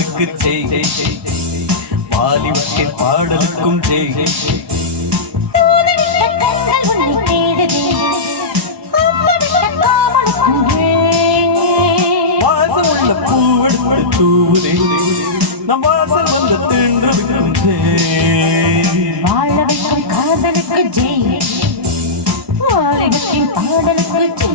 காதலுக்கு ஜெய், வாலிபத்தின் பாடலுக்கும் ஜெய். வாசமுள்ள பூவெடுத்து தூவுதே, நம் வாசல் வந்த தேர்ந்தெடுக்கும் ஜெய். வாழ வைக்கும் காதலுக்கு ஜெய், வாலிபத்தின் பாடலுக்கு ஜெய்.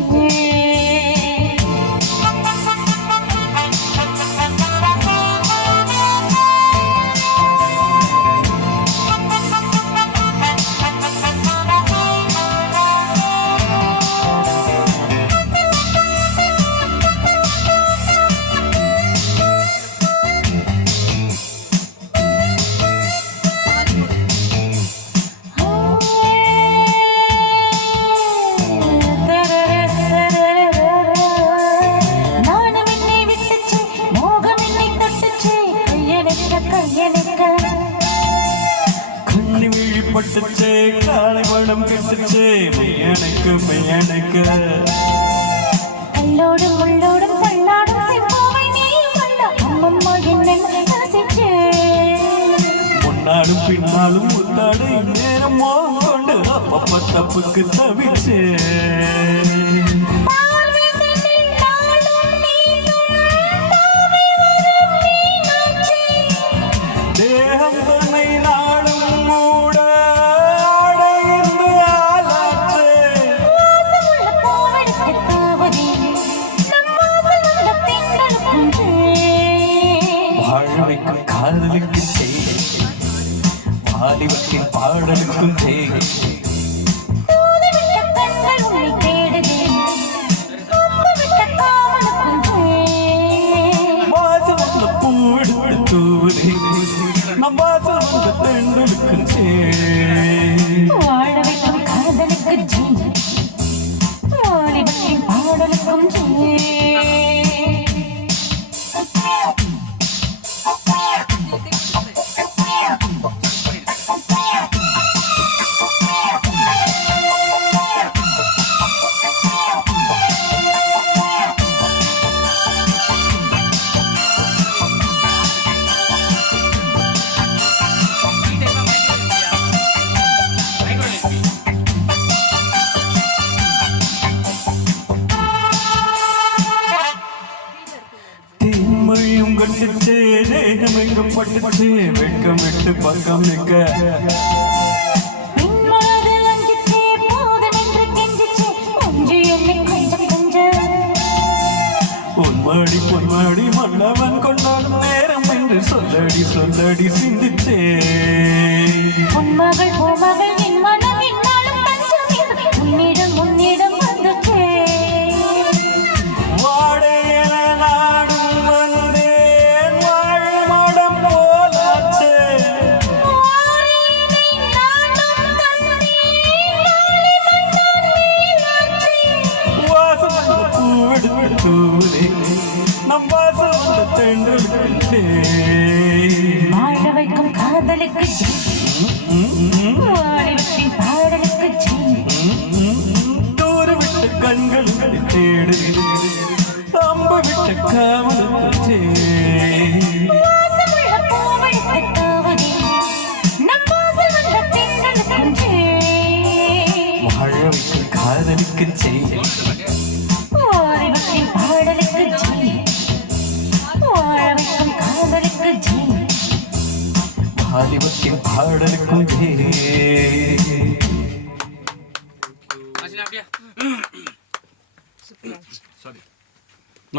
கண்ணி விழி பட்டுச்சே, காலை வளம் கெட்டுச்சே, மெய்யனுக்கு மெய்யனுக்கு. கல்லோடும் முள்ளோடும் பல்லாடும் செவ்வாவை நீயும் அல்ல, அம்மம்மா என்ன ரசிச்சே. முன்னாலும் பின்னாலும் முத்தாடு நேரம் மோகம் கொண்டு அப்பப்ப தப்புக்கு தவிச்சே. தேகம் தன்னை நாளும் மூட அடைந்து ஆளாச்சே. வாழ வைக்கும் காதலுக்கு செய், வாலிபத்தின் பாடலுக்கும் செய். வாசமுள்ள பூவெடுத்து தூவுதே, நம் வாசல் வந்த தேர்ந்தெடுக்கும் செய். வாழ வைக்கும் காதலுக்கு ஜெய், வாலிபத்தின் பாடலுக்கும் ஜெய். மொழியும் கண்டுச்சே, தேகம் எங்கும் பட்டுச்சே, வெட்கம் விட்டு பக்கம் நிற்க. பொன்மாடி பொன்மாடி மன்னவன் கொண்டாடும் நேரம் என்று சொல்லடி சொல்லடி சிந்திச்சே. பொன்மகள் பூமகள் என் மனம் என்னாலும் பஞ்சம் இது, உன்னிடம் உன்னிடம் வந்துச்சே. வாடையென நாடும் வந்தேன், வாழுமடம் போலாச்சே. வாசம் வந்த பூவெடுத்து தூவுதே, நம் வாசல் வந்த தேர்ந்தெடுக்கும் செய். வாழ வைக்கும் காதலுக்கு ஜெய், வாலிபத்தின் பாடலுக்கு ஜெய். தூர விட்ட கண்கள் தேடுது, அம்பு விட்ட காவலுக்கு செய். வாசமுள்ள பூவெடுத்து தூவுதே, நம் வாசல் வந்த தென்றலுக்கும் ஜெய். வாழ வைக்கும் காதலுக்கு செய், வாலிபத்தின் பாடலுக்கு ஜெய், வாழ வைக்கும் காதலுக்கு ஜெய். வாலிபத்தின் பாடலுக்கும் ஜெய்.